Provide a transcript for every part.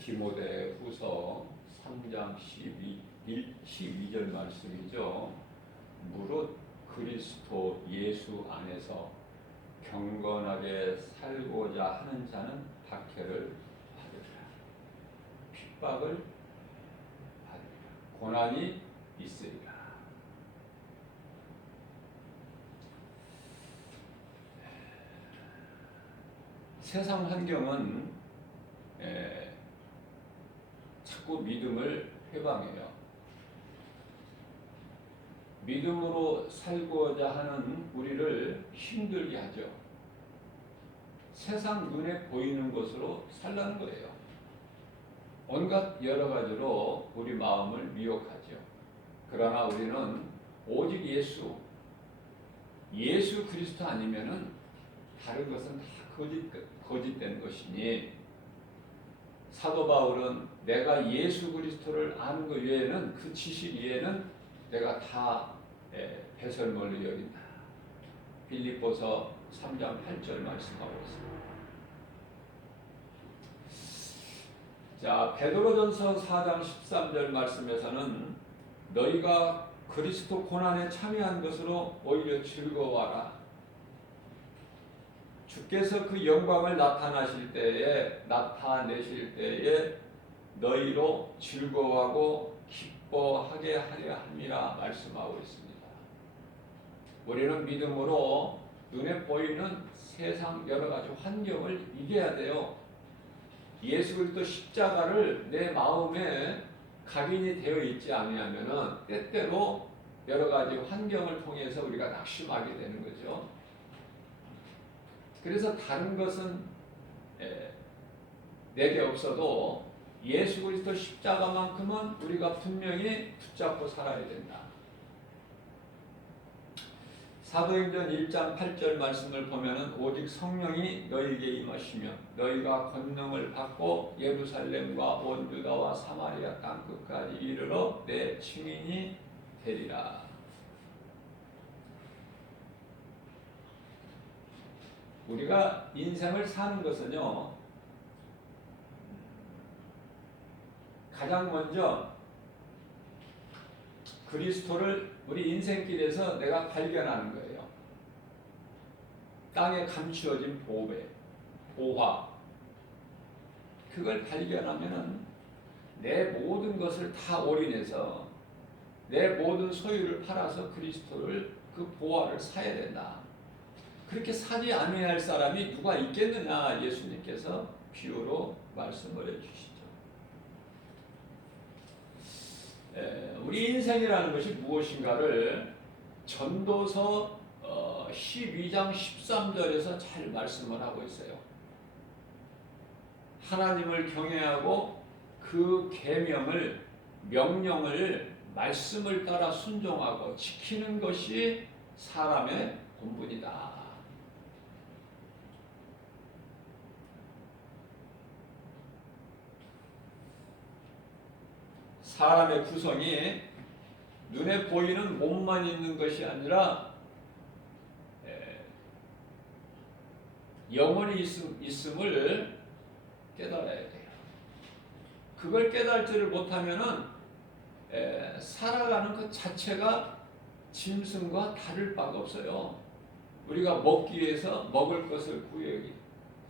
디모데후서 3장 12절 말씀이죠. 무릇 그리스도 예수 안에서 경건하게 살고자 하는 자는 박해를 받으리라. 핍박을 받으리라. 고난이 있으리라. 세상 환경은 자꾸 믿음을 회방해요. 믿음으로 살고자 하는 우리를 힘들게 하죠. 세상 눈에 보이는 것으로 살라는 거예요. 온갖 여러 가지로 우리 마음을 미혹하죠. 그러나 우리는 오직 예수 그리스도 아니면은 다른 것은 다 거짓된 것이니, 사도 바울은 내가 예수 그리스도를 아는 것 외에는, 그 지식 외에는 내가 다 배설물로 여긴다. 빌립보서 3장 8절 말씀하고 있습니다. 자, 베드로전서 4장 13절 말씀에서는 너희가 그리스도 고난에 참여한 것으로 오히려 즐거워하라. 주께서 그 영광을 나타내실 때에 너희로 즐거워하고 기뻐하게 하려 함이라 말씀하고 있습니다. 우리는 믿음으로 눈에 보이는 세상 여러 가지 환경을 이겨야 돼요. 예수 그리스도 십자가를 내 마음에 각인이 되어 있지 않으면은 때때로 여러 가지 환경을 통해서 우리가 낙심하게 되는 거죠. 그래서 다른 것은 내게 없어도 예수 그리스도 십자가만큼은 우리가 분명히 붙잡고 살아야 된다. 사도행전 1장 8절 말씀을 보면은 오직 성령이 너희에게 임하시며 너희가 권능을 받고 예루살렘과 온 유다와 사마리아 땅 끝까지 이르러 내 증인이 되리라. 우리가 인생을 사는 것은요, 가장 먼저 그리스도를 우리 인생길에서 내가 발견하는 거예요. 땅에 감추어진 보화, 그걸 발견하면은 내 모든 것을 다 올인해서 내 모든 소유를 팔아서 그리스도를, 그 보화를 사야 된다. 그렇게 사지 않아야 할 사람이 누가 있겠느냐, 예수님께서 비유로 말씀을 해주시죠. 우리 인생이라는 것이 무엇인가를 전도서 12장 13절에서 잘 말씀을 하고 있어요. 하나님을 경외하고 그 계명을, 명령을, 말씀을 따라 순종하고 지키는 것이 사람의 본분이다. 사람의 구성이 눈에 보이는 몸만 있는 것이 아니라 영혼이 있음을 깨달아야 돼요. 그걸 깨달지를 못하면은 살아가는 것 자체가 짐승과 다를 바가 없어요. 우리가 먹기 위해서 먹을 것을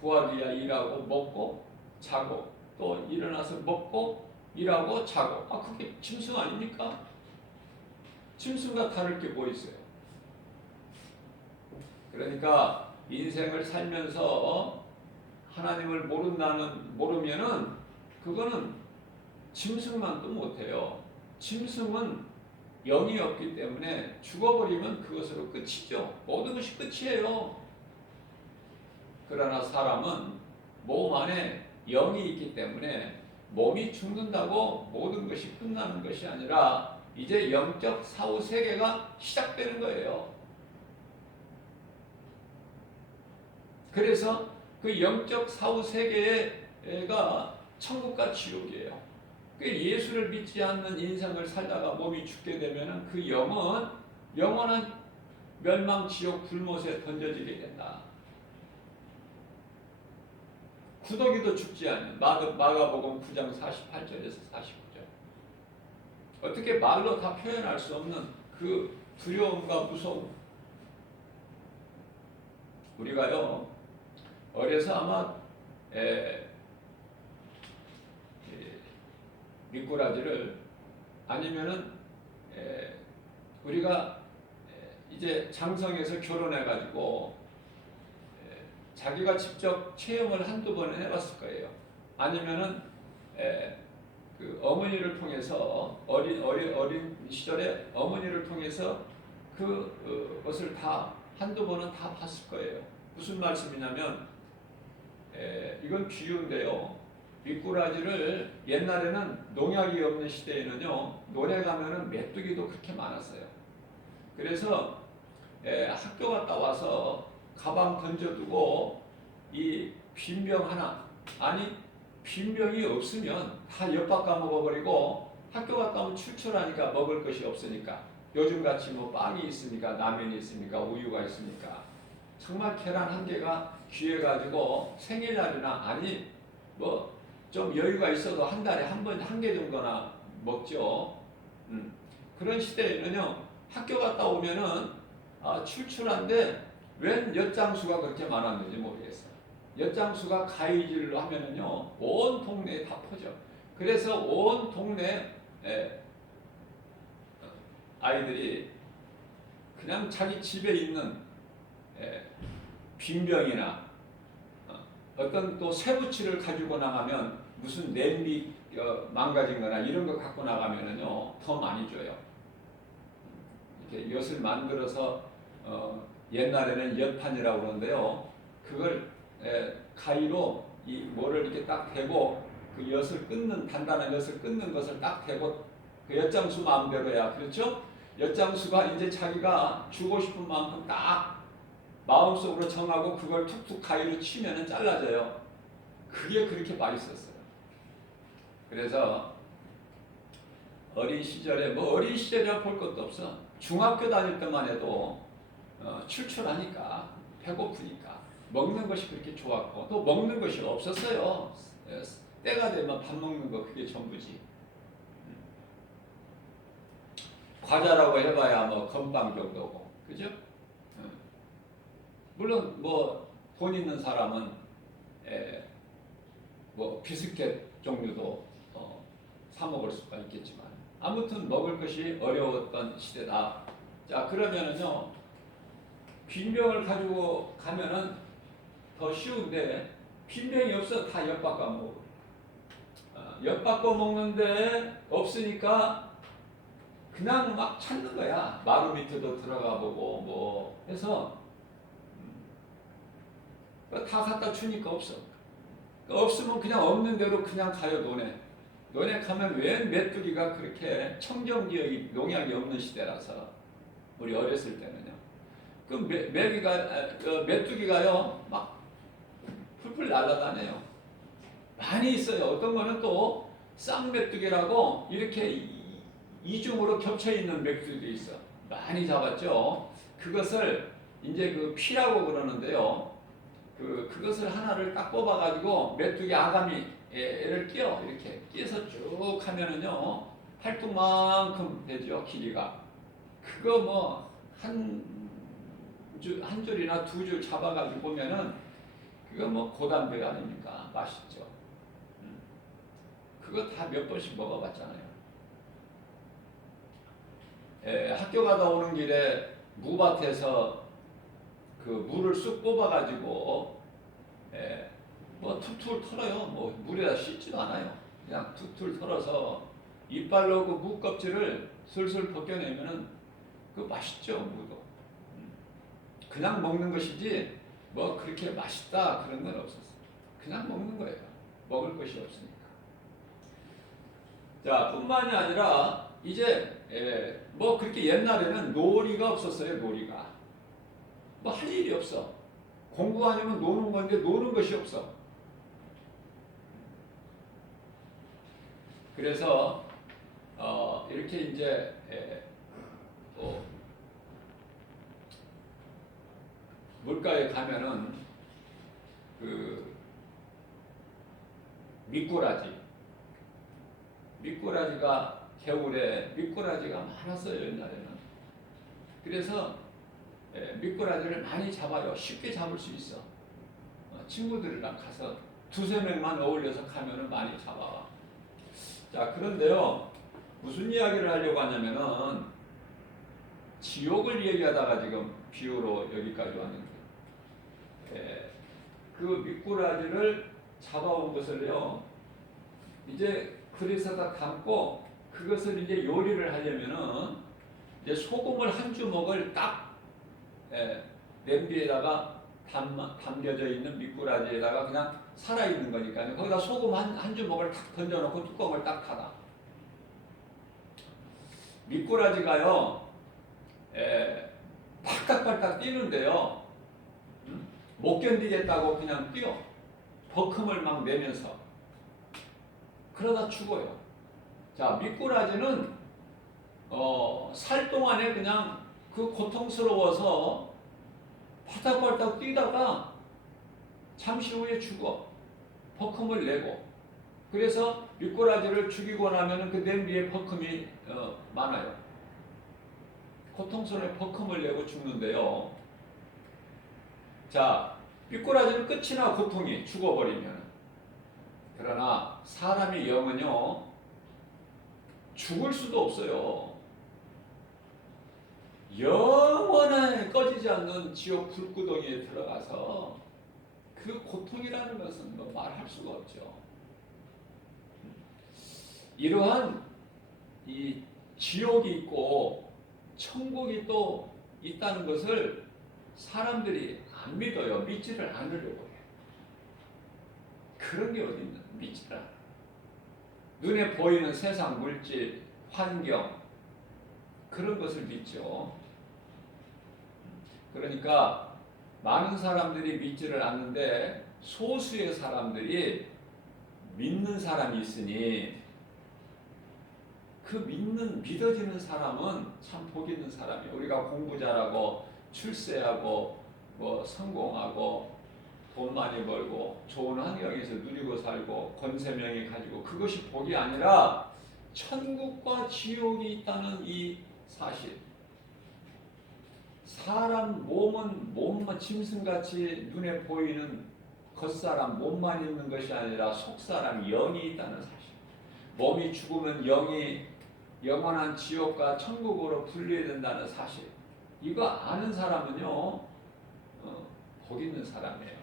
구하기 위하 일하고 먹고 자고 또 일어나서 먹고 일하고 자고, 그게 짐승 아닙니까? 짐승과 다를 게 뭐 있어요? 그러니까 인생을 살면서 하나님을 모르면은 그거는 짐승만도 못해요. 짐승은 영이 없기 때문에 죽어버리면 그것으로 끝이죠. 모든 것이 끝이에요. 그러나 사람은 몸 안에 영이 있기 때문에 몸이 죽는다고 모든 것이 끝나는 것이 아니라 이제 영적 사후 세계가 시작되는 거예요. 그래서 그 영적 사후 세계가 천국과 지옥이에요. 그 예수를 믿지 않는 인생을 살다가 몸이 죽게 되면 그 영은 영원한 멸망 지옥 불못에 던져지게 된다. 구더기도 죽지 않는 마가복음 9장 48절에서 49절. 어떻게 말로 다 표현할 수 없는 그 두려움과 무서움. 우리가요 어려서 아마 미꾸라지를 아니면은 우리가 이제 장성해서 결혼해가지고 자기가 직접 체험을 한두 번은 해봤을 거예요. 아니면은 그 어머니를 통해서 어린 시절에 어머니를 통해서 그것을 다 한두 번은 다 봤을 거예요. 무슨 말씀이냐면 이건 비유인데요. 미꾸라지를 옛날에는 농약이 없는 시대에는요 논에 가면은 메뚜기도 그렇게 많았어요. 그래서 학교 갔다 와서 가방 던져두고 이 빈병 하나 아니 빈병이 없으면 다 엿박 까먹어버리고 학교 갔다 오면 출출하니까 먹을 것이 없으니까 요즘같이 뭐 빵이 있습니까? 라면이 있습니까? 우유가 있습니까? 정말 계란 한 개가 귀해가지고 생일날이나 아니 뭐 좀 여유가 있어도 한 달에 한 번 한 개 정도나 먹죠. 그런 시대에는요 학교 갔다 오면은 출출한데 웬 엿장수가 그렇게 많았는지 모르겠어요. 엿장수가 가위질로 하면은요 온 동네에 다 퍼져. 그래서 온 동네 아이들이 그냥 자기 집에 있는 빈병이나 어떤 또 쇠붙이를 가지고 나가면 무슨 냄비 망가진 거나 이런 거 갖고 나가면은요 더 많이 줘요. 이렇게 엿을 만들어서 옛날에는 엿판이라고 그러는데요. 그걸 가위로 이 뭐를 이렇게 딱 대고 그 엿을 끊는 단단한 엿을 끊는 것을 딱 대고 그 엿장수 마음대로야. 그렇죠? 엿장수가 이제 자기가 주고 싶은 만큼 딱 마음속으로 정하고 그걸 툭툭 가위로 치면은 잘라져요. 그게 그렇게 맛있었어요. 그래서 어린 시절에 뭐 어린 시절이라 볼 것도 없어. 중학교 다닐 때만 해도 출출하니까 배고프니까 먹는 것이 그렇게 좋았고 또 먹는 것이 없었어요. 때가 되면 밥 먹는 거 그게 전부지. 과자라고 해봐야 뭐 건빵 정도고 그죠? 물론 뭐 돈 있는 사람은 뭐 비스켓 종류도 사 먹을 수가 있겠지만 아무튼 먹을 것이 어려웠던 시대다. 자 그러면은요 빈병을 가지고 가면은 더 쉬운데 빈병이 없어 다 엿바꿔 먹어. 엿바꿔 먹는데 없으니까 그냥 막 찾는 거야. 마루 밑에도 들어가 보고 뭐 해서 다 갖다 주니까 없어. 없으면 그냥 없는 대로 그냥 가요 논에. 논에 가면 웬 메뚜기가 그렇게 청정지역이 농약이 없는 시대라서 우리 어렸을 때는요. 그 메뚜기가요 막 풀풀 날아다녀요. 많이 있어요. 어떤 거는 또 쌍메뚜기라고 이렇게 이중으로 겹쳐 있는 메뚜기도 있어. 많이 잡았죠. 그것을 이제 그 피라고 그러는데요. 그것을 하나를 딱 뽑아가지고 메뚜기 아가미를 끼어 이렇게 끼어서 쭉 하면은요 팔뚝만큼 되죠 길이가. 그거 뭐 한 줄이나 두 줄 잡아가지고 보면은 그거 뭐 고단백 아닙니까? 맛있죠. 그거 다 몇 번씩 먹어봤잖아요. 학교 가다 오는 길에 무밭에서 그 물을 쑥 뽑아가지고 뭐 툴툴 털어요. 뭐 물에다 씻지도 않아요. 그냥 툴툴 털어서 이빨로 그 무 껍질을 슬슬 벗겨내면은 그 맛있죠 무도. 그냥 먹는 것이지 뭐 그렇게 맛있다 그런 건 없었어요. 그냥 먹는 거예요. 먹을 것이 없으니까. 자 뿐만이 아니라 이제 뭐 그렇게 옛날에는 놀이가 없었어요. 놀이가 뭐 할 일이 없어. 공부 아니면 노는 건데 노는 것이 없어. 그래서 이렇게 이제 물가에 가면은 그 미꾸라지가 겨울에 미꾸라지가 많았어요 옛날에는. 그래서 미꾸라지를 많이 잡아요. 쉽게 잡을 수 있어. 친구들이랑 가서 두세 명만 어울려서 가면은 많이 잡아와. 자, 그런데요, 무슨 이야기를 하려고 하냐면은 지옥을 얘기하다가 지금 비유로 여기까지 왔는데, 그 미꾸라지를 잡아온 것을요, 이제 그릇에다 담고 그것을 이제 요리를 하려면은 이제 소금을 한 주먹을 딱 냄비에다가 담겨져 있는 미꾸라지에다가 그냥 살아있는 거니까요. 거기다 소금 한 주먹을 탁 던져놓고 뚜껑을 딱 닫아. 미꾸라지가요, 팔딱팔딱 뛰는데요, 못 견디겠다고 그냥 뛰어. 버금을 막 내면서. 그러다 죽어요. 자, 미꾸라지는 살 동안에 그냥 그 고통스러워서 팔딱팔딱 뛰다가 잠시 후에 죽어. 버금을 내고. 그래서 미꾸라지를 죽이고 나면 그 냄비에 버금이 많아요. 고통스러운 버금을 내고 죽는데요. 자, 미꾸라지는 끝이나 고통이 죽어버리면. 그러나 사람의 영은요, 죽을 수도 없어요. 영원히 꺼지지 않는 지옥 불구덩이에 들어가서 그 고통이라는 것은 뭐 말할 수가 없죠. 이러한 이 지옥이 있고 천국이 또 있다는 것을 사람들이 안 믿어요. 믿지를 않으려고 해요. 그런 게 어디 있나? 믿지를 않아. 눈에 보이는 세상 물질, 환경 그런 것을 믿죠. 그러니까 많은 사람들이 믿지를 않는데 소수의 사람들이 믿는 사람이 있으니 그 믿어지는 사람은 참 복 있는 사람이에요. 우리가 공부 잘하고 출세하고 뭐 성공하고 돈 많이 벌고 좋은 환경에서 누리고 살고 권세명예 가지고 그것이 복이 아니라 천국과 지옥이 있다는 이 사실. 사람 몸은 짐승같이 눈에 보이는 겉사람 몸만 있는 것이 아니라 속사람 영이 있다는 사실. 몸이 죽으면 영이 영원한 지옥과 천국으로 분리된다는 사실. 이거 아는 사람은요, 복 있는 사람이에요.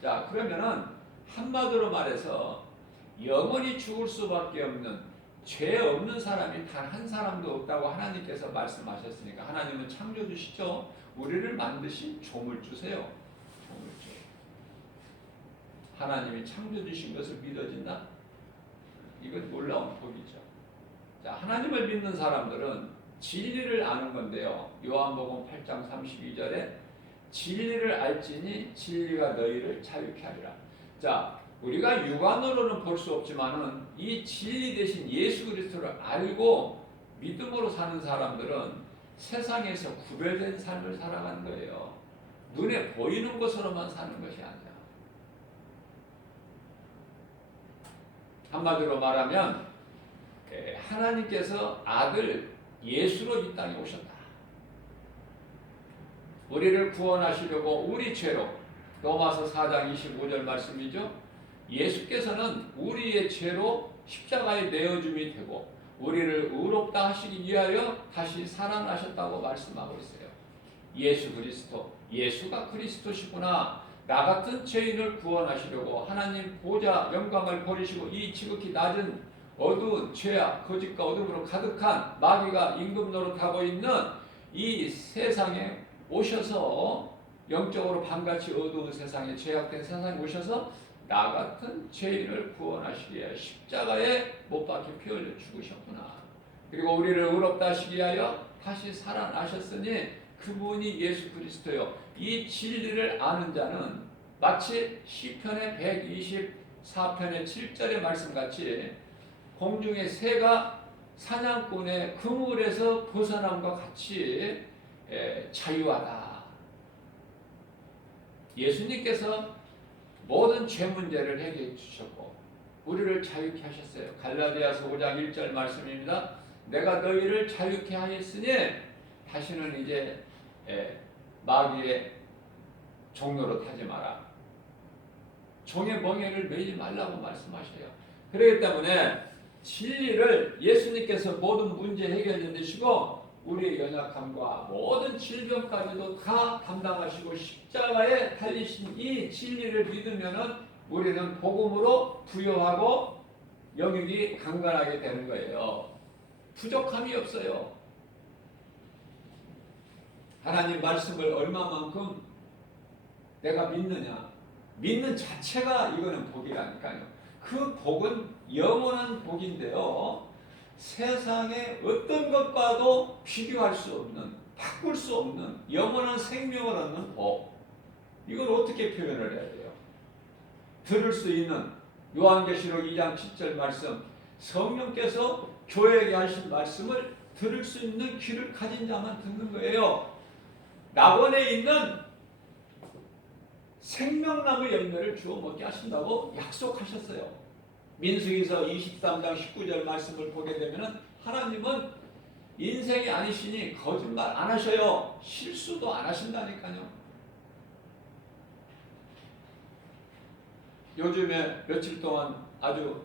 자, 그러면은 한마디로 말해서 영원히 죽을 수밖에 없는 죄 없는 사람이 단 한 사람도 없다고 하나님께서 말씀하셨으니까 하나님은 창조주시죠. 우리를 만드신 조물주세요. 조물주. 하나님이 창조주신 것을 믿어진다? 이건 놀라운 복이죠. 자, 하나님을 믿는 사람들은 진리를 아는 건데요. 요한복음 8장 32절에 진리를 알지니 진리가 너희를 자유케 하리라. 자, 우리가 육안으로는 볼 수 없지만은 이 진리 대신 예수 그리스도를 알고 믿음으로 사는 사람들은 세상에서 구별된 삶을 살아가는 거예요. 눈에 보이는 것으로만 사는 것이 아니야. 한마디로 말하면 하나님께서 아들 예수로 이 땅에 오셨다. 우리를 구원하시려고 우리 죄로 로마서 4장 25절 말씀이죠. 예수께서는 우리의 죄로 십자가에 내어줌이 되고 우리를 의롭다 하시기 위하여 다시 살아나셨다고 말씀하고 있어요. 예수 그리스도, 예수가 그리스도시구나. 나 같은 죄인을 구원하시려고 하나님 보좌 영광을 버리시고 이 지극히 낮은 어두운 죄악, 거짓과 어둠으로 가득한 마귀가 임금 노릇하고 있는 이 세상에 오셔서 영적으로 밤같이 어두운 세상에 죄악된 세상에 오셔서 나 같은 죄인을 구원하시기 위하여 십자가에 못 박혀 피 흘려 죽으셨구나. 그리고 우리를 의롭다 하시기 위하여 다시 살아나셨으니 그분이 예수 그리스도요. 이 진리를 아는 자는 마치 시편의 124편의 7절의 말씀같이 공중의 새가 사냥꾼의 그물에서 벗어남과 같이 자유하다. 예수님께서 모든 죄 문제를 해결해 주셨고 우리를 자유케 하셨어요. 갈라디아서 5장 1절 말씀입니다. 내가 너희를 자유케 하였으니 다시는 이제 마귀의 종로로 타지 마라. 종의 멍에를 매지 말라고 말씀하셔요. 그렇기 때문에 진리를 예수님께서 모든 문제 해결해 주시고 우리의 연약함과 모든 질병까지도 다 담당하시고 십자가에 달리신 이 진리를 믿으면은 우리는 복음으로 부여하고 영역이 강건하게 되는 거예요. 부족함이 없어요. 하나님 말씀을 얼마만큼 내가 믿느냐. 믿는 자체가 이거는 복이라니까요. 그 복은 영원한 복인데요. 세상의 어떤 것과도 비교할 수 없는, 바꿀 수 없는 영원한 생명을 얻는 복. 이걸 어떻게 표현을 해야 돼요? 들을 수 있는 요한계시록 2장 7절 말씀, 성령께서 교회에게 하신 말씀을 들을 수 있는 귀를 가진 자만 듣는 거예요. 낙원에 있는 생명나무 열매를 주워 먹게 하신다고 약속하셨어요. 민수기서 23장 19절 말씀을 보게 되면 하나님은 인생이 아니시니 거짓말 안 하셔요. 실수도 안 하신다니까요. 요즘에 며칠 동안 아주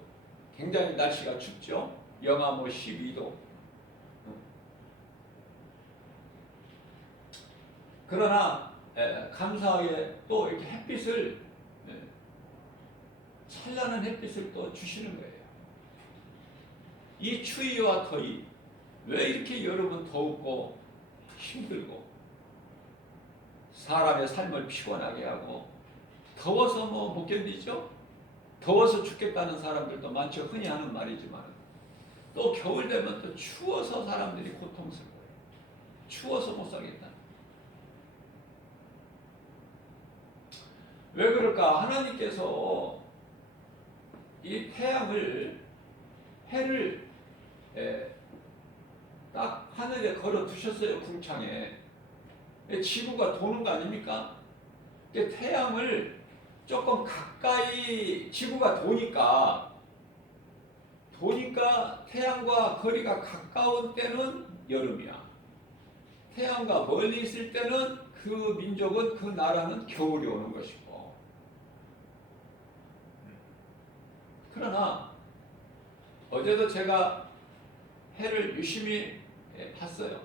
굉장히 날씨가 춥죠. 영하 12도. 그러나 감사하게 또 이렇게 햇빛을 찬란한 햇빛을 또 주시는 거예요. 이 추위와 더위, 왜 이렇게 여름은 더웠고 힘들고 사람의 삶을 피곤하게 하고 더워서 못 견디죠? 더워서 죽겠다는 사람들도 많죠. 흔히 하는 말이지만 또 겨울 되면 또 추워서 사람들이 고통스러워요. 추워서 못 살겠다. 왜 그럴까? 하나님께서 이 태양을, 해를 딱 하늘에 걸어 두셨어요. 궁창에. 지구가 도는 거 아닙니까? 태양을 조금 가까이, 지구가 도니까 태양과 거리가 가까운 때는 여름이야. 태양과 멀리 있을 때는 그 민족은, 그 나라는 겨울이 오는 것이고. 그러나 어제도 제가 해를 유심히 봤어요.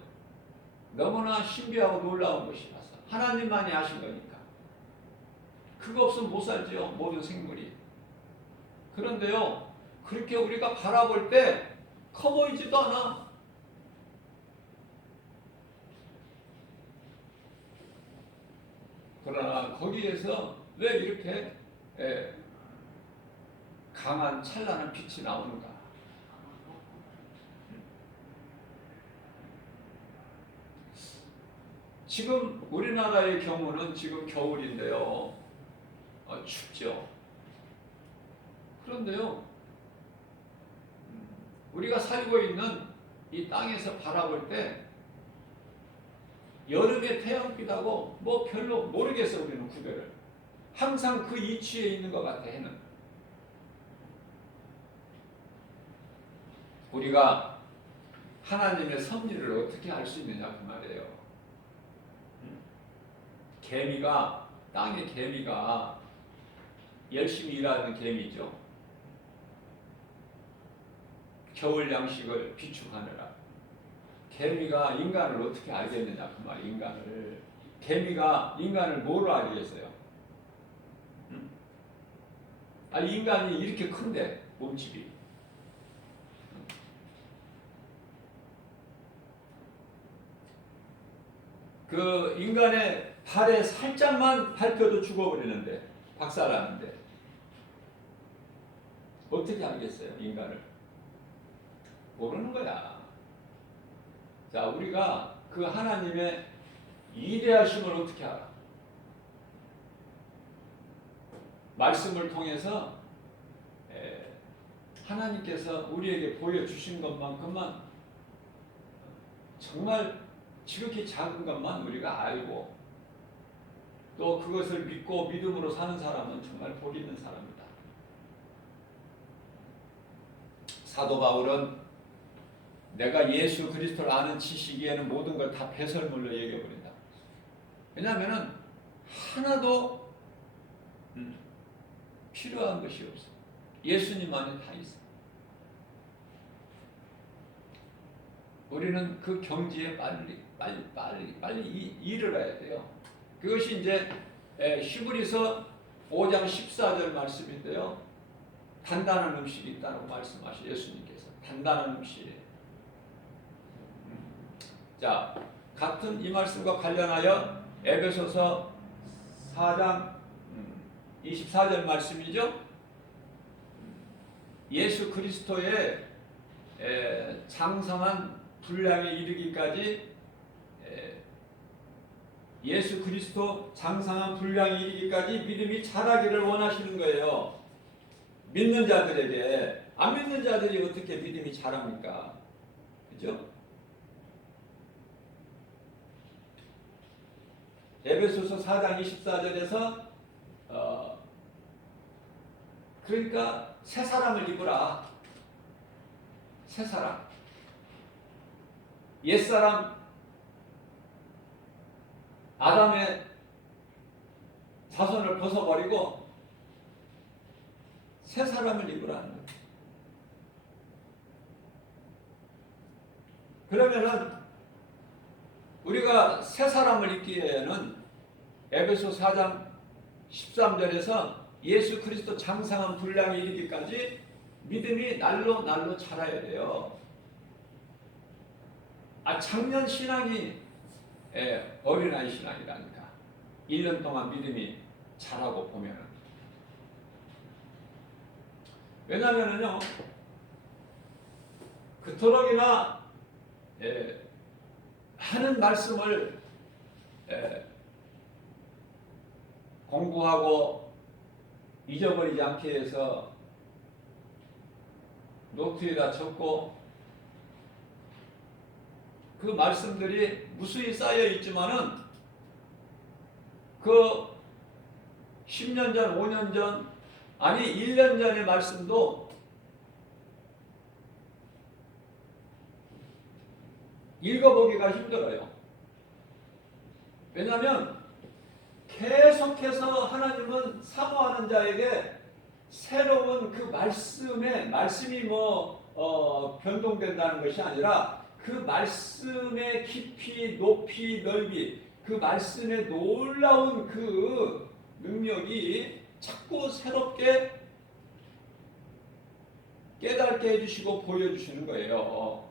너무나 신비하고 놀라운 것이 봤어. 하나님만이 하신 거니까. 그거 없으면 못 살죠. 모든 생물이. 그런데요, 그렇게 우리가 바라볼 때 커 보이지도 않아. 그러나 거기에서 왜 이렇게 강한 찬란한 빛이 나오는가? 지금 우리나라의 경우는 지금 겨울인데요. 춥죠. 그런데요, 우리가 살고 있는 이 땅에서 바라볼 때 여름의 태양빛하고 별로 모르겠어. 우리는 구별을. 항상 그 이치에 있는 것 같아. 해는. 우리가 하나님의 섭리를 어떻게 알 수 있느냐 그 말이에요. 개미가, 땅의 개미가 열심히 일하는 개미죠. 겨울 양식을 비축하느라. 개미가 인간을 어떻게 알겠느냐 그 말. 인간을. 개미가 인간을 뭐로 알겠어요? 인간이 이렇게 큰데 몸집이. 그 인간의 발에 살짝만 밟혀도 죽어버리는데, 박살나는데 어떻게 알겠어요? 인간을. 모르는 거야. 자, 우리가 그 하나님의 위대하심을 어떻게 알아? 말씀을 통해서 하나님께서 우리에게 보여주신 것만큼만, 정말 지극히 작은 것만 우리가 알고 또 그것을 믿고 믿음으로 사는 사람은 정말 복 있는 사람이다. 사도 바울은 내가 예수 그리스도를 아는 지식에는 모든 걸 다 배설물로 얘기해버린다. 왜냐하면 하나도 필요한 것이 없어. 예수님만이 다 있어. 우리는 그 경지에 빨리 이르러야 돼요. 그것이 이제 히브리서 5장 14절 말씀인데요. 단단한 음식이 있다고 말씀하셔 예수님께서. 단단한 음식. 자, 같은 이 말씀과 관련하여 에베소서 4장 24절 말씀이죠. 예수 그리스도의 장성한 분량에 이르기까지 예수 그리스도 장성한 분량에 이르기까지 믿음이 자라기를 원하시는 거예요. 믿는 자들에게. 안 믿는 자들이 어떻게 믿음이 자랍니까? 그죠? 에베소서 4장 24절에서 그러니까 새 사람을 입으라. 새 사람. 옛사람 아담의 자손을 벗어버리고 새 사람을 입으라는 거예요. 그러면은 우리가 새 사람을 입기에는 에베소 4장 13절에서 예수 그리스도 장성한 분량에 이르기까지 믿음이 날로 자라야 돼요. 작년 신앙이 어린아이 신앙이라니까. 1년 동안 믿음이 자라고 보면은. 왜냐면은요, 그토록이나 하는 말씀을 공부하고 잊어버리지 않게 해서 노트에다 적고 그 말씀들이 무수히 쌓여 있지만은 그 10년 전, 5년 전, 아니 1년 전의 말씀도 읽어보기가 힘들어요. 왜냐하면 계속해서 하나님은 사모하는 자에게 새로운 그 말씀이 변동된다는 것이 아니라 그 말씀의 깊이, 높이, 넓이, 그 말씀의 놀라운 그 능력이 자꾸 새롭게 깨닫게 해주시고 보여주시는 거예요.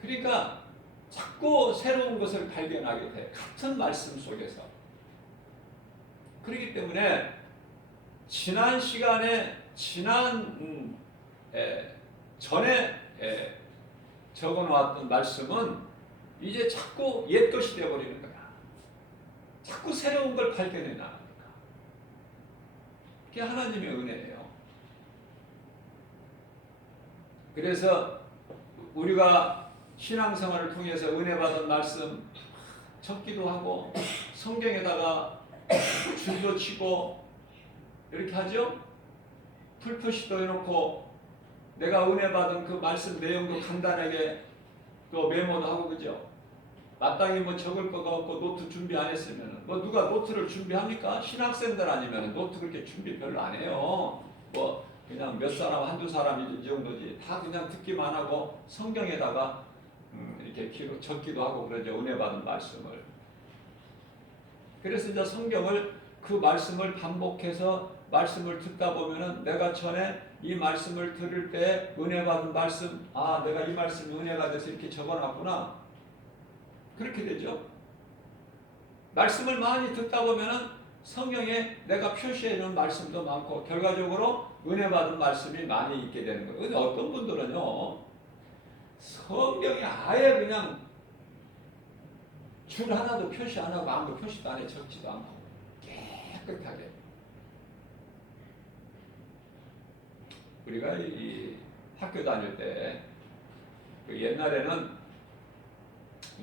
그러니까 자꾸 새로운 것을 발견하게 돼. 같은 말씀 속에서. 그렇기 때문에 지난 시간에 전에 적어놓았던 말씀은 이제 자꾸 옛것이 되어버리는 거야. 자꾸 새로운 걸 발견해 나가니까. 그게 하나님의 은혜예요. 그래서 우리가 신앙생활을 통해서 은혜 받은 말씀 적기도 하고 성경에다가 줄도 치고 이렇게 하죠. 풀표시도 해놓고 내가 은혜 받은 그 말씀 내용도 간단하게 또 메모도 하고 그죠. 마땅히 적을 거가 없고 노트 준비 안 했으면 누가 노트를 준비합니까? 신학생들 아니면 노트 그렇게 준비 별로 안 해요. 그냥 몇 사람 한두 사람이 이 정도지. 다 그냥 듣기만 하고 성경에다가 이렇게 적기도 하고 그러죠. 은혜 받은 말씀을. 그래서 이제 성경을 그 말씀을 반복해서 말씀을 듣다 보면은 내가 전에 이 말씀을 들을 때 은혜 받은 말씀, 내가 이 말씀이 은혜가 돼서 이렇게 적어놨구나. 그렇게 되죠. 말씀을 많이 듣다 보면은 성경에 내가 표시해 놓은 말씀도 많고 결과적으로 은혜 받은 말씀이 많이 있게 되는 거예요. 근데 어떤 분들은요, 성경에 아예 그냥 줄 하나도 표시 안 하고 아무도 표시도 안 해 적지도 않고 깨끗하게. 우리가 이 학교 다닐 때 옛날에는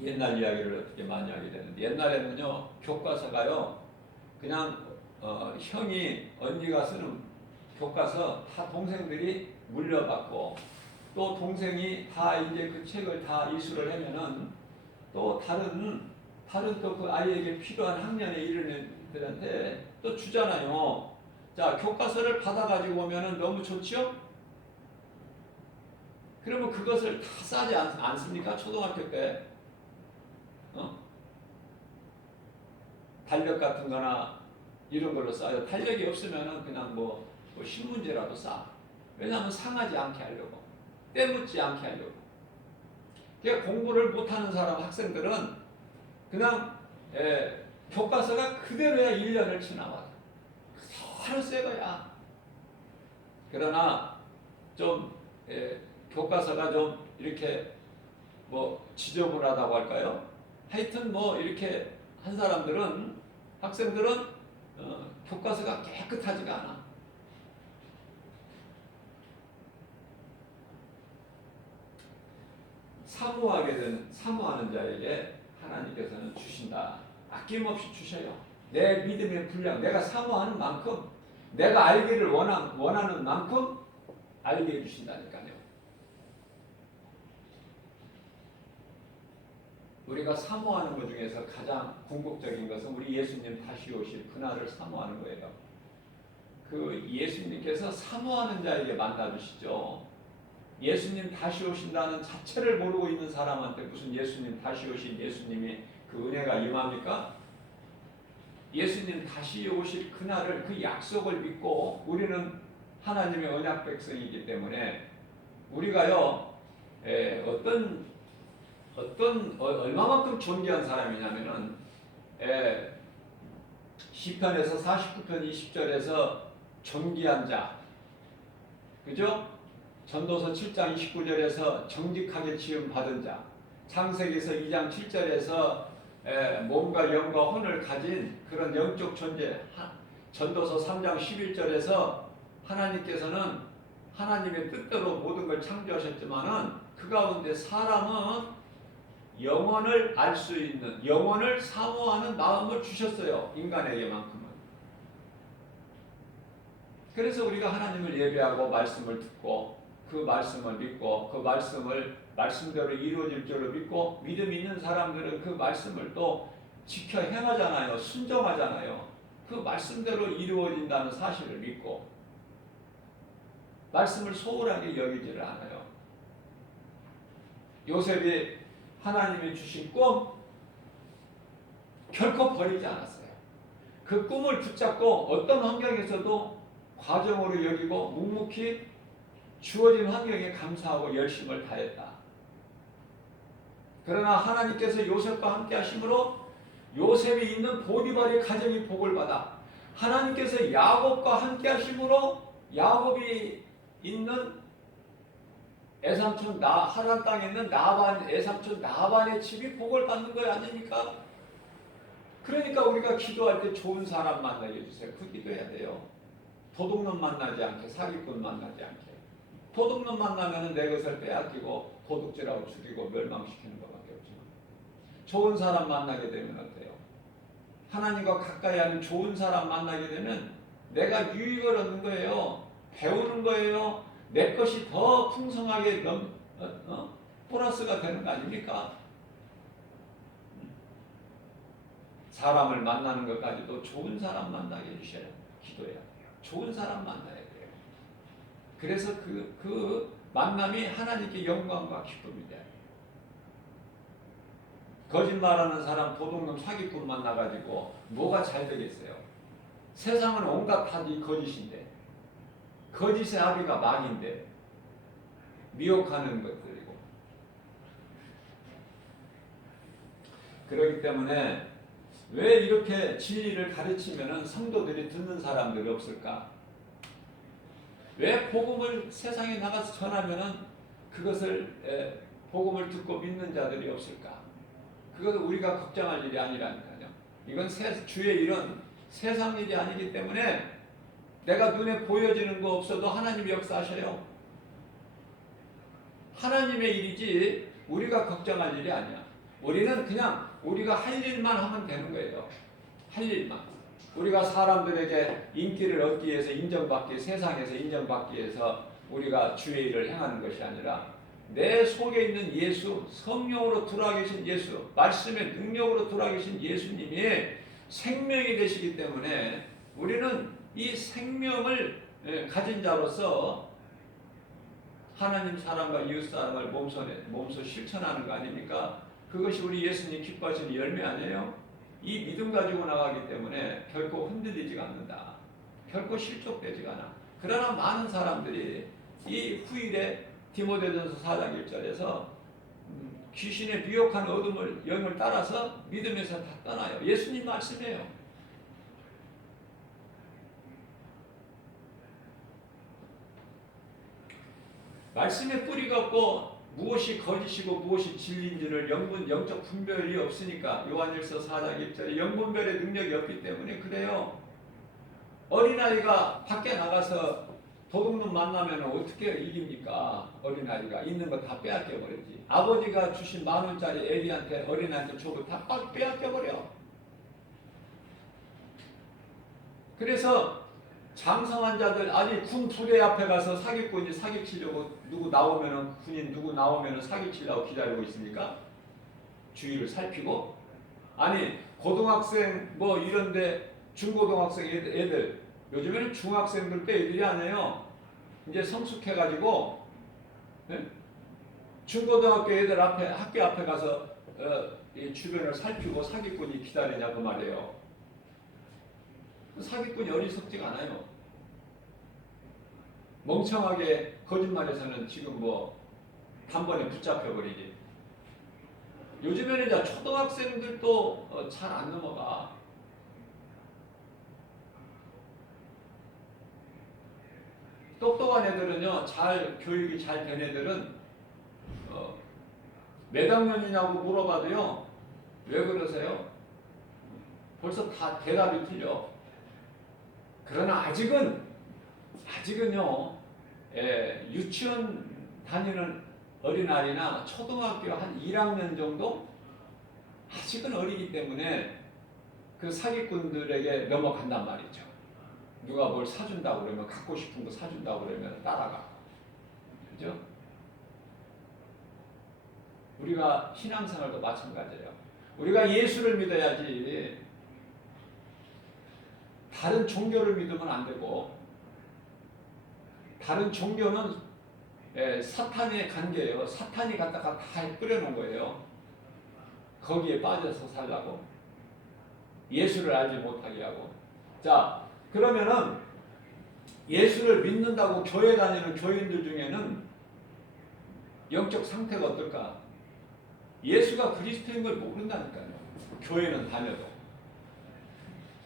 옛날 이야기를 어떻게 많이 하게 되는데 옛날에는요 교과서가요 그냥 형이 언니가 쓰는 교과서 다 동생들이 물려받고 또 동생이 다 이제 그 책을 다 이수를 하면은 또 다른 또 그 아이에게 필요한 학년에 이르는 애들한테 또 주잖아요. 자, 교과서를 받아가지고 오면은 너무 좋지요? 그러면 그것을 다 싸지 않습니까? 초등학교 때. 달력 같은 거나 이런 걸로 싸요. 달력이 없으면은 그냥 뭐 신문지라도 싸. 왜냐하면 상하지 않게 하려고. 때묻지 않게 하려고. 그러니까 공부를 못하는 사람, 학생들은 그냥 교과서가 그대로야 1년을 지나와요. 그대로 새 거야. 그러나 좀 교과서가 좀 이렇게 뭐 지저분하다고 할까요? 하여튼 뭐 이렇게 한 사람들은, 학생들은 교과서가 깨끗하지가 않아. 사모하는 자에게 하나님께서는 주신다. 아낌없이 주셔요. 내 믿음의 분량, 내가 사모하는 만큼, 내가 알기를 원하는 만큼 알게 해주신다니까요. 우리가 사모하는 것 중에서 가장 궁극적인 것은 우리 예수님 다시 오실 그날을 사모하는 거예요. 그 예수님께서 사모하는 자에게 만나주시죠. 예수님 다시 오신다는 자체를 모르고 있는 사람한테 무슨 예수님 다시 오신 예수님이 그 은혜가 임합니까? 예수님 다시 오실 그날을, 그 약속을 믿고 우리는 하나님의 언약 백성이기 때문에 우리가요 얼마만큼 존귀한 사람이냐면은 시편에서 49편 20절에서 존귀한 자, 그죠? 전도서 7장 29절에서 정직하게 지음 받은 자, 창세기에서 2장 7절에서 몸과 영과 혼을 가진 그런 영적 존재, 전도서 3장 11절에서 하나님께서는 하나님의 뜻대로 모든 걸 창조하셨지만은 그 가운데 사람은 영원을 알 수 있는, 영원을 사모하는 마음을 주셨어요. 인간에게만큼은. 그래서 우리가 하나님을 예배하고 말씀을 듣고 그 말씀을 믿고 그 말씀을 말씀대로 이루어질 줄을 믿고 믿음 있는 사람들은 그 말씀을 또 지켜 행하잖아요. 순종하잖아요. 그 말씀대로 이루어진다는 사실을 믿고 말씀을 소홀하게 여기지를 않아요. 요셉이 하나님이 주신 꿈 결코 버리지 않았어요. 그 꿈을 붙잡고 어떤 환경에서도 과정으로 여기고 묵묵히 주어진 환경에 감사하고 열심을 다했다. 그러나 하나님께서 요셉과 함께 하심으로 요셉이 있는 보디발의 가정이 복을 받아, 하나님께서 야곱과 함께 하심으로 야곱이 있는 하란 땅에 있는 애삼촌 나반의 집이 복을 받는 거 아닙니까? 그러니까 우리가 기도할 때 좋은 사람 만나게 해주세요. 그 기도해야 돼요. 도둑놈 만나지 않게, 사기꾼 만나지 않게. 도둑놈 만나면 내 것을 빼앗기고 도둑질하고 죽이고 멸망시키는 것밖에 없지만, 좋은 사람 만나게 되면 어때요? 하나님과 가까이 하는 좋은 사람 만나게 되면 내가 유익을 얻는 거예요. 배우는 거예요. 내 것이 더 풍성하게 플러스가 되는 거 아닙니까? 사람을 만나는 것까지도 좋은 사람 만나게 해주셔야 기도해야 돼요. 좋은 사람 만나야 돼요. 그래서 그 만남이 하나님께 영광과 기쁨이 돼요. 거짓말하는 사람, 도둑놈, 사기꾼 만나가지고 뭐가 잘 되겠어요? 세상은 온갖 다 거짓인데, 거짓의 아비가 마귀인데, 미혹하는 것들이고. 그렇기 때문에 왜 이렇게 진리를 가르치면은 성도들이 듣는 사람들이 없을까? 왜 복음을 세상에 나가서 전하면은 그것을 복음을 듣고 믿는 자들이 없을까? 그것은 우리가 걱정할 일이 아니라니까요. 이건 주의 일은 세상 일이 아니기 때문에 내가 눈에 보여지는 거 없어도 하나님이 역사하셔요. 하나님의 일이지 우리가 걱정할 일이 아니야. 우리는 그냥 우리가 할 일만 하면 되는 거예요. 할 일만. 우리가 사람들에게 인기를 얻기 위해서 인정받기, 세상에서 인정받기 위해서 우리가 주의 일을 행하는 것이 아니라 내 속에 있는 예수, 성령으로 들어계신 예수, 말씀의 능력으로 들어계신 예수님이 생명이 되시기 때문에 우리는 이 생명을 가진 자로서 하나님 사랑과 이웃 사랑을 몸소 실천하는 거 아닙니까? 그것이 우리 예수님 기뻐하시는 열매 아니에요? 이 믿음 가지고 나가기 때문에 결코 흔들리지가 않는다. 결코 실족되지가 않아. 그러나 많은 사람들이 이 후일에 디모데전서 4장 1절에서 귀신의 미혹한 어둠을 영을 따라서 믿음에서 다 떠나요. 예수님 말씀이에요. 말씀에 뿌리가 없고 무엇이 거짓이고 무엇이 진리인지를 영적 분별이 없으니까 요한일서 4장 1절에 영분별의 능력이 없기 때문에 그래요. 어린아이가 밖에 나가서 도둑놈 만나면 어떻게 이깁니까? 어린아이가 있는 거 다 빼앗겨 버리지. 아버지가 주신 10,000원짜리 애기한테 어린아이한테 줘도 다 빼앗겨 버려. 그래서 장성한 자들 아니 군 부대 앞에 가서 사기꾼이 사기치려고 군인 누구 나오면은 사기치려고 기다리고 있습니까? 주위를 살피고 아니 고등학생 뭐 이런데 중고등학생 애들 요즘에는 중학생들도 애들이 아니에요. 이제 성숙해가지고 중고등학교 애들 앞에 학교 앞에 가서 이 주변을 살피고 사기꾼이 기다리냐 그 말이에요. 사기꾼이 어리석지가 않아요. 멍청하게 거짓말해서는 지금 뭐 단번에 붙잡혀버리지. 요즘에는 이제 초등학생들도 잘 안 넘어가. 똑똑한 애들은요, 교육이 잘 된 애들은 몇 학년이냐고 물어봐도요, 왜 그러세요? 벌써 다 대답이 틀려. 그러나 아직은요, 유치원 다니는 어린아이나 초등학교 한 1학년 정도? 아직은 어리기 때문에 그 사기꾼들에게 넘어간단 말이죠. 누가 뭘 사준다고 그러면 갖고 싶은 거 사준다고 그러면 따라가. 그죠? 우리가 신앙생활도 마찬가지예요. 우리가 예수를 믿어야지 다른 종교를 믿으면 안 되고 다른 종교는 사탄의 관계예요. 사탄이 갖다가 다 뿌려놓은 거예요. 거기에 빠져서 살라고 예수를 알지 못하게 하고. 자, 그러면은 예수를 믿는다고 교회 다니는 교인들 중에는 영적 상태가 어떨까? 예수가 그리스도인 걸 모른다니까요. 교회는 다녀도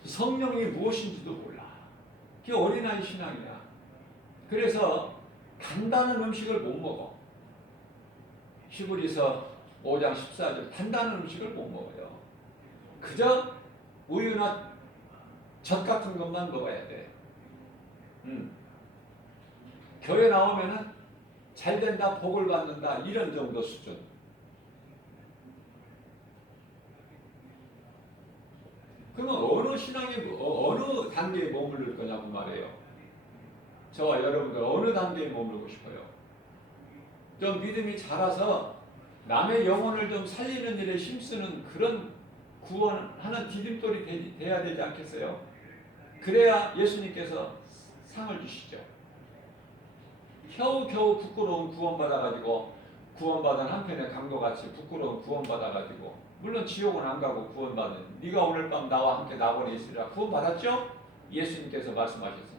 성령이 무엇인지도 몰라. 그게 어린아이 신앙이야. 그래서 단단한 음식을 못 먹어. 히브리서 5장 14절 단단한 음식을 못 먹어요. 그저 우유나 젖 같은 것만 먹어야 돼. 교회 나오면은 잘 된다, 복을 받는다 이런 정도 수준. 그러면 어느 신앙이 어느 단계에 머무를 거냐고 말해요. 저와 여러분들 어느 단계에 머물고 싶어요? 좀 믿음이 자라서 남의 영혼을 좀 살리는 일에 힘쓰는 그런 구원하는 디딤돌이 돼야 되지 않겠어요? 그래야 예수님께서 상을 주시죠. 겨우겨우 부끄러운 구원받아가지고 구원받은 한편의 강도같이 부끄러운 구원받아가지고 물론 지옥은 안 가고 구원받은 네가 오늘 밤 나와 함께 낙원에 있으리라 구원받았죠? 예수님께서 말씀하셨으니까.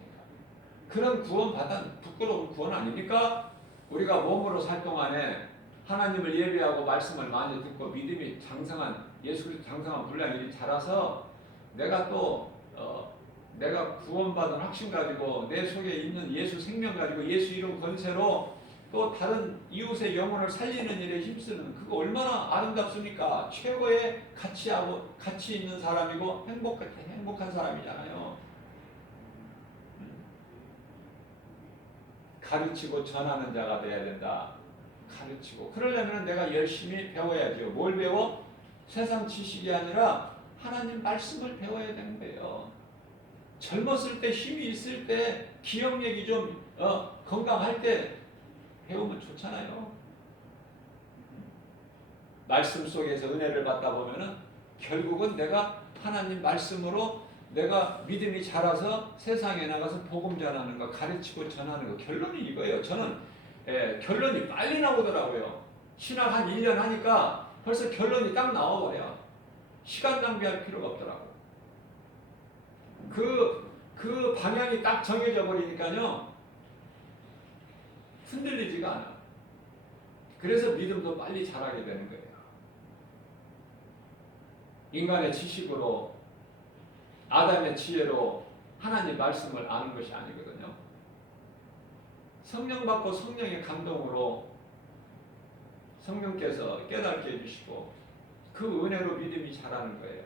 그런 구원받은 부끄러운 구원 아닙니까? 우리가 몸으로 살 동안에 하나님을 예배하고 말씀을 많이 듣고 믿음이 장성한 예수 그리스도 장성한 분량이 자라서 내가 내가 구원받은 확신 가지고 내 속에 있는 예수 생명 가지고 예수 이름 건세로 또 다른 이웃의 영혼을 살리는 일에 힘쓰는 그거 얼마나 아름답습니까? 최고의 가치 있는 사람이고 행복한 사람이잖아요. 가르치고 전하는 자가 돼야 된다. 가르치고 그러려면 내가 열심히 배워야죠. 뭘 배워? 세상 지식이 아니라 하나님 말씀을 배워야 되는 거예요. 젊었을 때 힘이 있을 때 기억력이 좀 건강할 때 배우면 좋잖아요. 말씀 속에서 은혜를 받다 보면은 결국은 내가 하나님 말씀으로 내가 믿음이 자라서 세상에 나가서 복음 전하는 거, 가르치고 전하는 거, 결론이 이거예요. 저는 결론이 빨리 나오더라고요. 신학 한 1년 하니까 벌써 결론이 딱 나와버려. 시간 낭비할 필요가 없더라고. 그 방향이 딱 정해져 버리니까요, 흔들리지가 않아. 그래서 믿음도 빨리 자라게 되는 거예요. 인간의 지식으로, 아담의 지혜로 하나님 말씀을 아는 것이 아니거든요. 성령 받고 성령의 감동으로 성령께서 깨닫게 해주시고 그 은혜로 믿음이 자라는 거예요.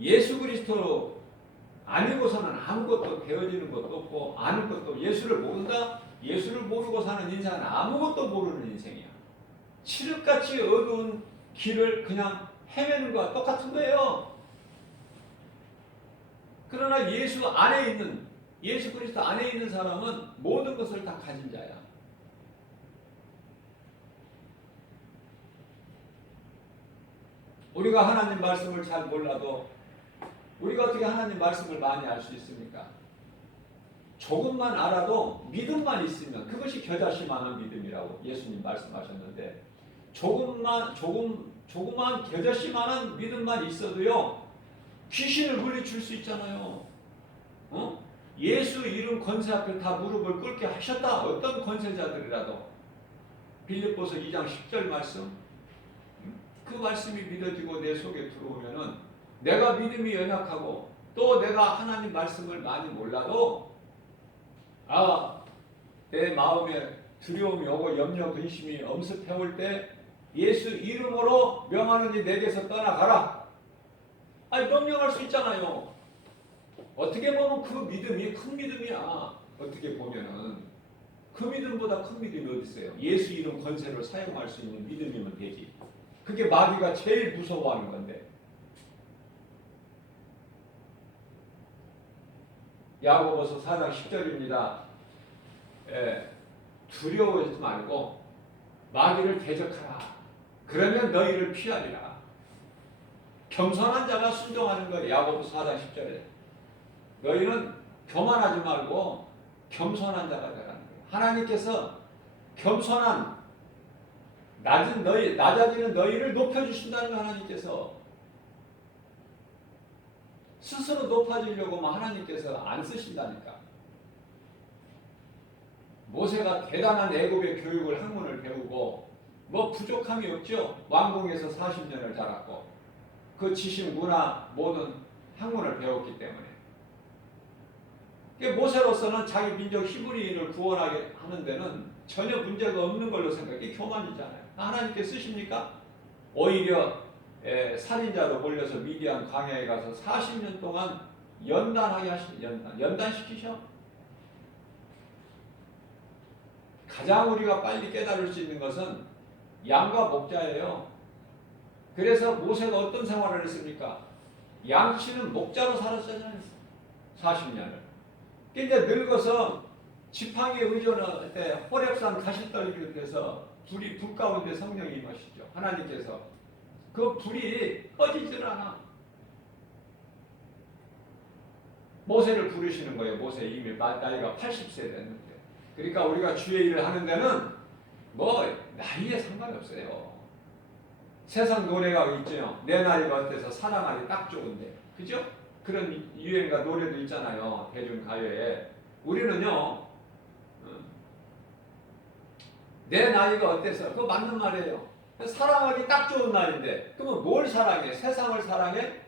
예수 그리스도 아니고서는 아무것도 배워지는 것도 없고 아는 것도, 예수를 모른다? 예수를 모르고 사는 인생은 아무것도 모르는 인생이야. 칠흑같이 어두운 길을 그냥 헤매는 거와 똑같은 거예요. 그러나 예수 안에 있는, 예수 그리스도 안에 있는 사람은 모든 것을 다 가진 자야. 우리가 하나님 말씀을 잘 몰라도 우리가 어떻게 하나님 말씀을 많이 알 수 있습니까? 조금만 알아도 믿음만 있으면 그것이 겨자씨만한 믿음이라고 예수님 말씀하셨는데, 조금만 겨자씨만한 믿음만 있어도요 귀신을 물리칠 수 있잖아요. 예수 이름 권세 앞에 다 무릎을 꿇게 하셨다. 어떤 권세자들이라도. 빌립보서 2장 10절 말씀, 그 말씀이 믿어지고 내 속에 들어오면은 내가 믿음이 연약하고 또 내가 하나님 말씀을 많이 몰라도 내 마음에 두려움이 오고 염려 근심이 엄습해올 때 예수 이름으로 명하느니 내게서 떠나가라. 명령할 수 있잖아요. 어떻게 보면 그 믿음이 큰 믿음이야. 어떻게 보면은 그 믿음보다 큰 믿음이 어디 있어요? 예수 이름 권세를 사용할 수 있는 믿음이면 되지. 그게 마귀가 제일 무서워하는 건데. 야고보서 4장 10절입니다. 두려워하지 말고 마귀를 대적하라. 그러면 너희를 피하리라. 겸손한 자가 순종하는 거예요. 야고보서 4장 10절에. 너희는 교만하지 말고 겸손한 자가 되라는 거예요. 하나님께서 겸손한 낮아지는 너희를 높여주신다는 거. 하나님께서 스스로 높아지려고 하나님께서 안 쓰신다니까. 모세가 대단한 애굽의 교육을 학문을 배우고 부족함이 없죠. 왕궁에서 40년을 자랐고 그 지식 문화 모든 학문을 배웠기 때문에 모세로서는 자기 민족 히브리인을 구원하게 하는 데는 전혀 문제가 없는 걸로 생각해. 교만이잖아요. 하나님께 쓰십니까? 오히려 살인자로 몰려서 미디안 광야에 가서 40년 동안 연단하게 하시는, 연단시키셔. 가장 우리가 빨리 깨달을 수 있는 것은 양과 목자예요. 그래서 모세가 어떤 생활을 했습니까? 양치는 목자로 살았잖아요. 40년을. 이제 늙어서 지팡이에 의존할 때 호렙산 가시떨기를 해서 불 가운데 성령이 임하시죠. 하나님께서. 그 불이 꺼지질 않아. 모세를 부르시는 거예요. 모세 이미 나이가 80세 됐는데. 그러니까 우리가 주의 일을 하는 데는 나이에 상관없어요. 세상 노래가 있죠. 내 나이가 어때서 사랑하기 딱 좋은데. 그죠? 그런 유행가 노래도 있잖아요. 대중가요에. 우리는요, 내 나이가 어때서? 그거 맞는 말이에요. 사랑하기 딱 좋은 날인데, 그러면 뭘 사랑해? 세상을 사랑해?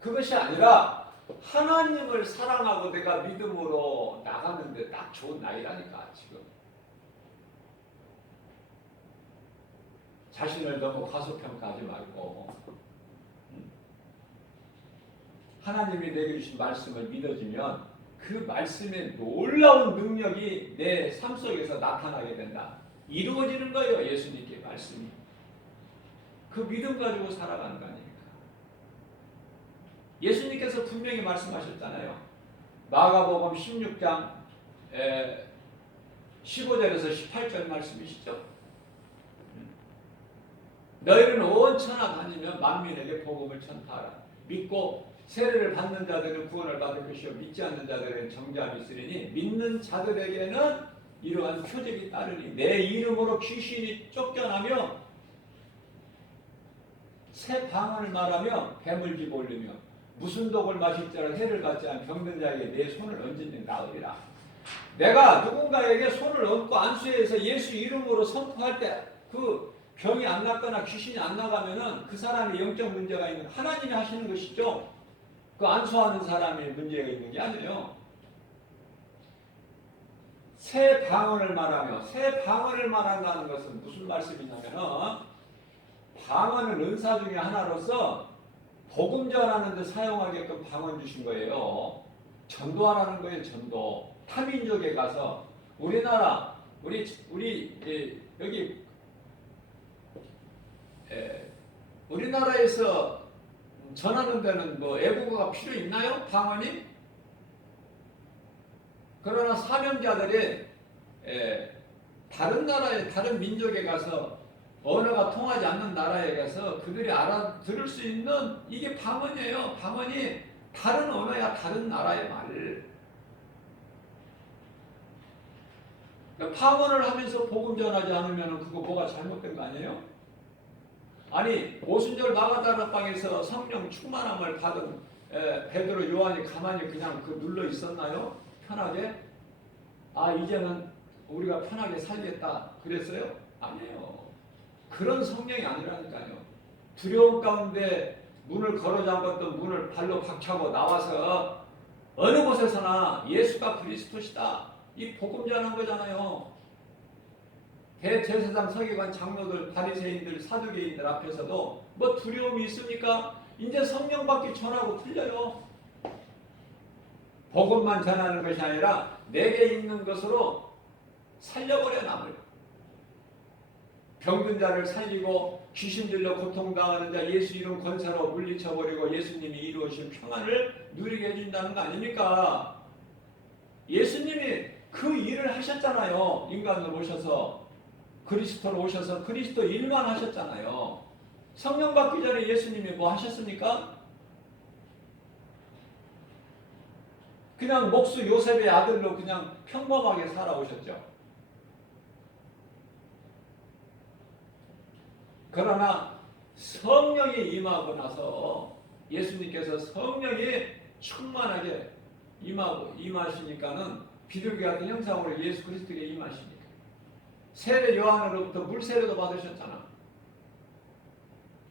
그것이 아니라 하나님을 사랑하고 내가 믿음으로 나가는데 딱 좋은 나이라니까. 지금 자신을 너무 과소평가하지 말고 하나님이 내게 주신 말씀을 믿어지면 그 말씀의 놀라운 능력이 내 삶 속에서 나타나게 된다. 이루어지는 거예요. 예수님께 말씀이. 그 믿음 가지고 살아가는 거 아닙니까? 예수님께 예수님께서 분명히 말씀하셨잖아요. 마가복음 16장 15절에서 18절 말씀이시죠. 너희는 온 천하 다니며 만민에게 복음을 전파하라. 믿고 세례를 받는 자들은 구원을 받을 것이요 믿지 않는 자들은 정죄함이 있으리니 믿는 자들에게는 이러한 표적이 따르니 내 이름으로 귀신이 쫓겨나며 새 방언을 말하며 뱀을 집어올리며 무슨 독을 마실지라 해를 받지 않은 병든 자에게 내 손을 얹은 나으리라. 내가 누군가에게 손을 얹고 안수해서 예수 이름으로 선포할 때 그 병이 안 낫거나 귀신이 안 나가면은 그 사람이 영적 문제가 있는, 하나님이 하시는 것이죠. 그 안수하는 사람이 문제가 있는 게 아니에요. 새 방언을 말하며, 새 방언을 말한다는 것은 무슨 말씀이냐면은 방언은 은사 중에 하나로서 복음 전하는 데 사용하게끔 방언 주신 거예요. 전도하라는 거예요. 전도. 타민족에 가서 우리나라 우리 여기 우리나라에서 전하는 데는 뭐 애국어가 필요 있나요? 방언이? 그러나 사명자들이 다른 나라에, 다른 민족에 가서 언어가 통하지 않는 나라에 가서 그들이 알아들을 수 있는 이게 방언이에요. 방언이 다른 언어야 다른 나라의 말. 방언을 하면서 복음 전하지 않으면 그거 뭐가 잘못된 거 아니에요? 아니 오순절 마가다락방에서 성령 충만함을 받은 베드로 요한이 가만히 그냥 그 눌러 있었나요? 편하게? 아 이제는 우리가 편하게 살겠다 그랬어요? 아니에요. 그런 성령이 아니라니까요. 두려움 가운데 문을 걸어 잠갔던 문을 발로 박차고 나와서 어느 곳에서나 예수가 그리스도시다 이 복음 전한 거잖아요. 대제사장 서기관 장로들 바리새인들 사두개인들 앞에서도 뭐 두려움이 있습니까? 이제 성령 받기 전하고 틀려요. 복음만 전하는 것이 아니라 내게 있는 것으로 살려버려 남을. 병든 자를 살리고 귀신 들려 고통당하는 자 예수 이름 권세로 물리쳐버리고 예수님이 이루어진 평안을 누리게 해준다는 거 아닙니까? 예수님이 그 일을 하셨잖아요. 인간으로 오셔서 그리스도로 오셔서 그리스도 일만 하셨잖아요. 성령 받기 전에 예수님이 뭐 하셨습니까? 그냥 목수 요셉의 아들로 그냥 평범하게 살아오셨죠. 그러나 성령이 임하고 나서 예수님께서 성령이 충만하게 임하시니까는 비둘기 같은 형상으로 예수 그리스도에게 임하시니까 세례 요한으로부터 물세례도 받으셨잖아.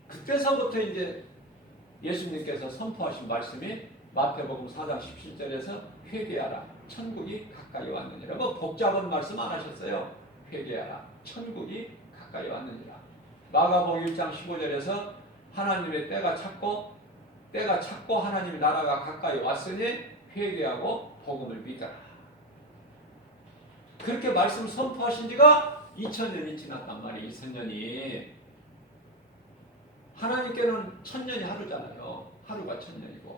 그때서부터 이제 예수님께서 선포하신 말씀이 마태복음 4장 17절에서 회개하라 천국이 가까이 왔느니라. 뭐 복잡한 말씀 안 하셨어요. 회개하라 천국이 가까이 왔느니라. 마가복음 1장 15절에서 하나님의 때가 찼고 하나님의 나라가 가까이 왔으니 회개하고 복음을 믿어라. 그렇게 말씀 선포하신 지가 2000년이 지났단 말이에요. 2000년이. 하나님께는 1000년이 하루잖아요. 하루가 1000년이고.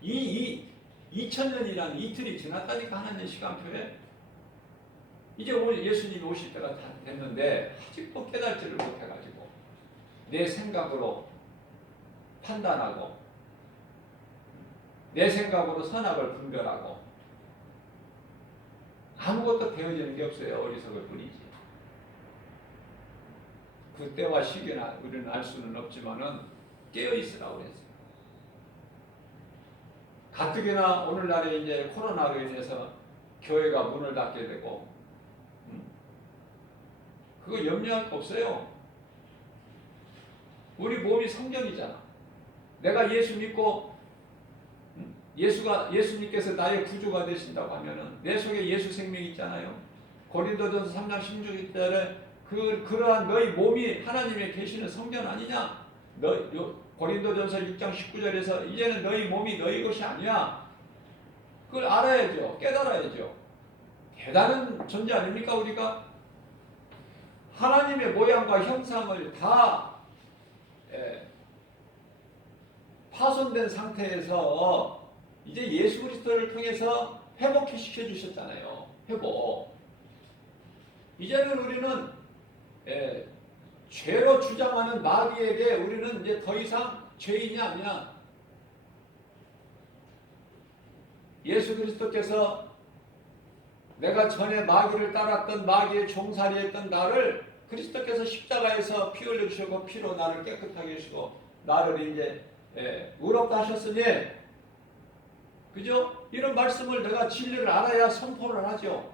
이 2000년이라는 이틀이 지났다니까 하나님 시간표에. 이제 예수님이 오실 때가 다 됐는데 아직도 깨달지를 못해가지고 내 생각으로 판단하고 내 생각으로 선악을 분별하고 아무것도 배워지는 게 없어요. 어리석을 뿐이지. 그 때와 시기나 우리는 알 수는 없지만은 깨어있으라고 그랬어요. 가뜩이나 오늘날에 이제 코로나로 인해서 교회가 문을 닫게 되고 그거 염려할 거 없어요. 우리 몸이 성전이잖아. 내가 예수 믿고 예수님께서 나의 구주가 되신다고 하면은 내 속에 예수 생명이 있잖아요. 고린도전서 3장 16절에 그러한 너희 몸이 하나님의 계시는 성전 아니냐? 고린도전서 6장 19절에서 이제는 너희 몸이 너희 것이 아니야. 그걸 알아야죠. 깨달아야죠. 대단한 존재 아닙니까 우리가? 하나님의 모양과 형상을 다 파손된 상태에서 이제 예수 그리스도를 통해서 회복시켜 주셨잖아요. 회복. 이제는 우리는 죄로 주장하는 마귀에게 우리는 이제 더 이상 죄인이 아니야. 예수 그리스도께서 내가 전에 마귀를 따랐던 마귀의 종살이했던 나를 그리스도께서 십자가에서 피 흘려주시고 피로 나를 깨끗하게 해주시고 나를 이제 의롭다 하셨으니, 그죠? 이런 말씀을 내가 진리를 알아야 선포를 하죠.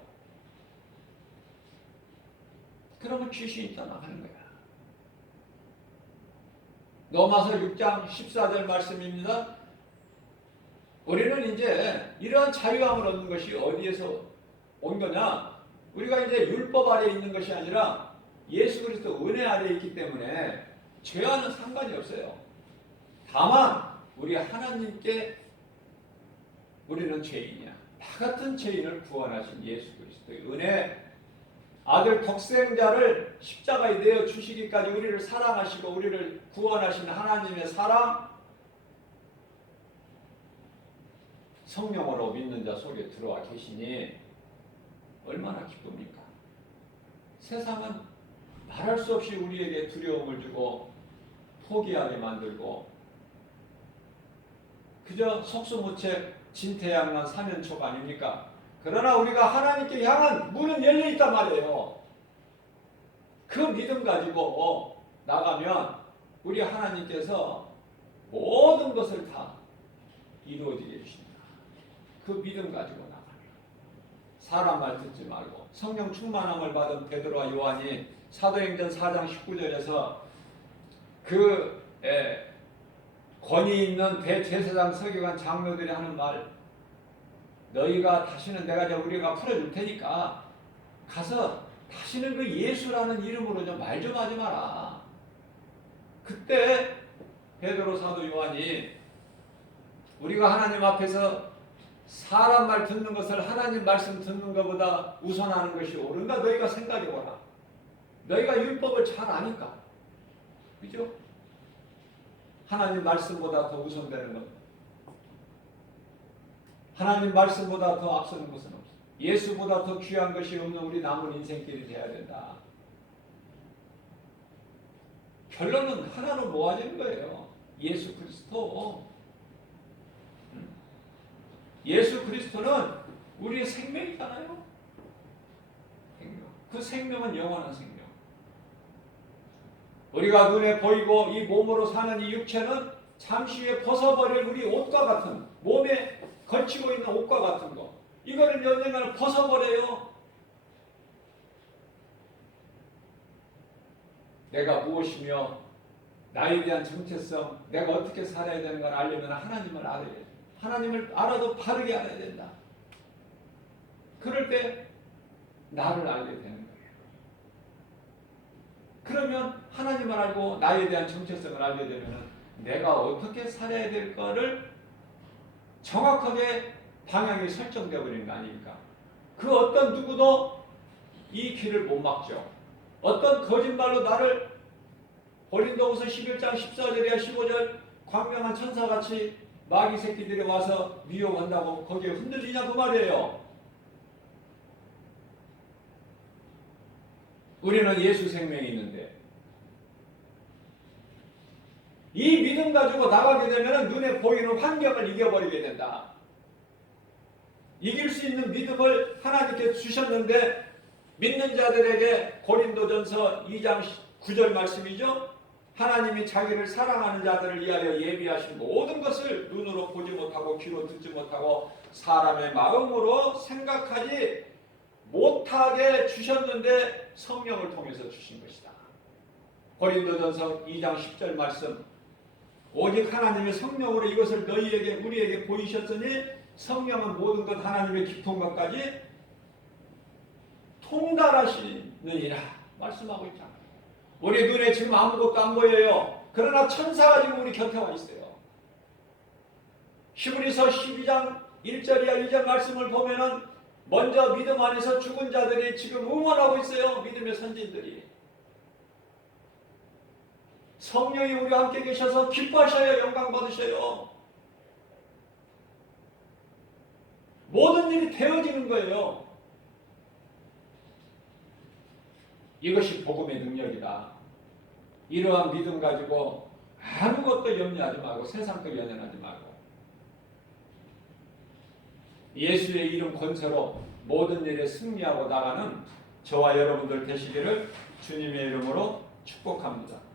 그러면 귀신이 떠나가는 거야. 로마서 6장 14절 말씀입니다. 우리는 이제 이러한 자유함을 얻는 것이 어디에서 온 거냐? 우리가 이제 율법 아래에 있는 것이 아니라 예수 그리스도 은혜 아래에 있기 때문에 죄와는 상관이 없어요. 다만 우리 하나님께 우리는 죄인이야. 나 같은 죄인을 구원하신 예수 그리스도의 은혜, 아들 독생자를 십자가에 내어 주시기까지 우리를 사랑하시고 우리를 구원하신 하나님의 사랑, 성령으로 믿는 자 속에 들어와 계시니 얼마나 기쁩니까? 세상은 말할 수 없이 우리에게 두려움을 주고 포기하게 만들고 그저 속수무책 진퇴양난 사면초가 아닙니까? 그러나 우리가 하나님께 향한 문은 열려 있단 말이에요. 그 믿음 가지고 나가면 우리 하나님께서 모든 것을 다 이루어지게 해주십니다. 그 믿음 가지고 나가면 사람 말 듣지 말고 성령 충만함을 받은 베드로와 요한이 사도행전 4장 19절에서 그 권위 있는 대제사장 서기관 장로들이 하는 말, 너희가 다시는 우리가 풀어줄 테니까 가서 다시는 그 예수라는 이름으로 좀 말 좀 하지 마라. 그때 베드로 사도 요한이 우리가 하나님 앞에서 사람 말 듣는 것을 하나님 말씀 듣는 것보다 우선하는 것이 옳은가 너희가 생각해보라. 너희가 율법을 잘 아니까. 그죠? 하나님 말씀보다 더 우선되는 것, 하나님 말씀보다 더 앞서는 것은 없어. 예수보다 더 귀한 것이 없는 우리 남은 인생길이 되어야 된다. 결론은 하나로 모아지는 거예요. 예수 그리스도. 예수 그리스도는 우리의 생명이잖아요. 생명. 그 생명은 영원한 생명. 우리가 눈에 보이고 이 몸으로 사는 이 육체는 잠시 후에 벗어버릴 우리 옷과 같은, 몸에 걸치고 있는 옷과 같은 거, 이거를 언젠가는 벗어버려요. 내가 무엇이며 나에 대한 정체성, 내가 어떻게 살아야 되는 걸 알려면 하나님을 알아야 돼. 하나님을 알아도 바르게 알아야 된다. 그럴 때 나를 알게 되는 거예요. 그러면 하나님을 알고 나에 대한 정체성을 알게 되면 내가 어떻게 살아야 될 거를 정확하게 방향이 설정되어 버리는 거 아닙니까? 그 어떤 누구도 이 길을 못 막죠. 어떤 거짓말로 나를 고린도후서 11장 14절이야 15절 광명한 천사같이 마귀 새끼들이 와서 미혹한다고 거기에 흔들리냐 그 말이에요. 우리는 예수 생명이 있는데 이 믿음 가지고 나가게 되면 눈에 보이는 환경을 이겨버리게 된다. 이길 수 있는 믿음을 하나님께 주셨는데 믿는 자들에게 고린도전서 2장 9절 말씀이죠. 하나님이 자기를 사랑하는 자들을 위하여 예비하신 모든 것을 눈으로 보지 못하고 귀로 듣지 못하고 사람의 마음으로 생각하지 못하게 주셨는데 성령을 통해서 주신 것이다. 고린도전서 2장 10절 말씀, 오직 하나님의 성령으로 이것을 너희에게 우리에게 보이셨으니 성령은 모든 것 하나님의 깊은 것까지 통달하시느니라 말씀하고 있잖아요. 우리 눈에 지금 아무것도 안 보여요. 그러나 천사가 지금 우리 곁에 와 있어요. 히브리서 12장 1절이야 2절 말씀을 보면은 먼저 믿음 안에서 죽은 자들이 지금 응원하고 있어요. 믿음의 선진들이. 성령이 우리와 함께 계셔서 기뻐하셔야 영광 받으셔요. 모든 일이 되어지는 거예요. 이것이 복음의 능력이다. 이러한 믿음 가지고 아무것도 염려하지 말고 세상도 연연하지 말고 예수의 이름 권세로 모든 일에 승리하고 나가는 저와 여러분들 되시기를 주님의 이름으로 축복합니다.